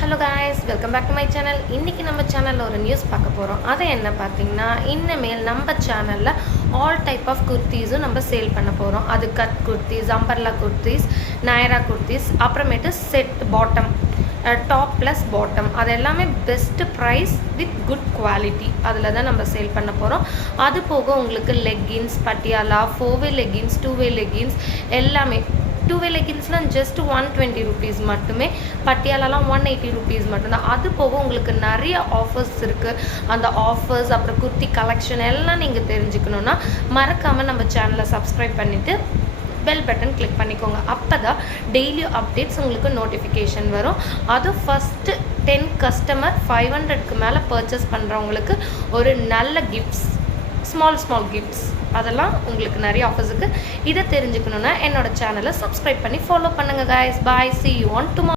Hello guys, welcome back to my channel. இன்னைக்கு நம்ம சேனல்ல ஒரு நியூஸ் பார்க்க போறோம். அது என்ன பாத்தீங்கன்னா, இன்னமேல் நம்ம சேனல்ல ஆல் டைப் ஆஃப் குர்தீஸும் நம்ம சேல் பண்ண போறோம். அது கட் குர்தீஸ், அம்பர்லா குர்தீஸ், நைரா குர்தீஸ், அப்புறமேட்டு set bottom, top plus bottom, அது எல்லாமே best price with good quality அதில் தான் நம்ம சேல் பண்ண போகிறோம். அது போக உங்களுக்கு லெக்கின்ஸ், பட்டியாலா, 4-வே லெக்கின்ஸ், 2-வே லெக்கின்ஸ் எல்லாமே. 2-வே லெக்கின்ஸ்லாம் ஜஸ்ட் 120 rupees மட்டுமே, பட்டியாலாலாம் 180 rupees மட்டும்தான். அது போக உங்களுக்கு நிறைய ஆஃபர்ஸ் இருக்குது. அந்த ஆஃபர்ஸ் அப்புறம் குர்த்தி கலெக்ஷன் எல்லாம் நீங்கள் தெரிஞ்சுக்கணுன்னா மறக்காமல் நம்ம சேனலை சப்ஸ்கிரைப் பண்ணிவிட்டு பெல் பட்டன் கிளிக் பண்ணிக்கோங்க. அப்போ தான் டெய்லி அப்டேட்ஸ் உங்களுக்கு நோட்டிஃபிகேஷன் வரும். அது ஃபஸ்ட்டு 10 கஸ்டமர் 500க்கு மேலே பர்ச்சேஸ் பண்ணுறவங்களுக்கு ஒரு நல்ல கிஃப்ட்ஸ், ஸ்மால் கிஃப்ட்ஸ், அதெல்லாம் உங்களுக்கு நிறைய ஆஃபர்ஸுக்கு. இதை தெரிஞ்சுக்கணுன்னா என்னோடய சேனலை சப்ஸ்கிரைப் பண்ணி ஃபாலோ பண்ணுங்கள் guys. Bye, see you on tomorrow.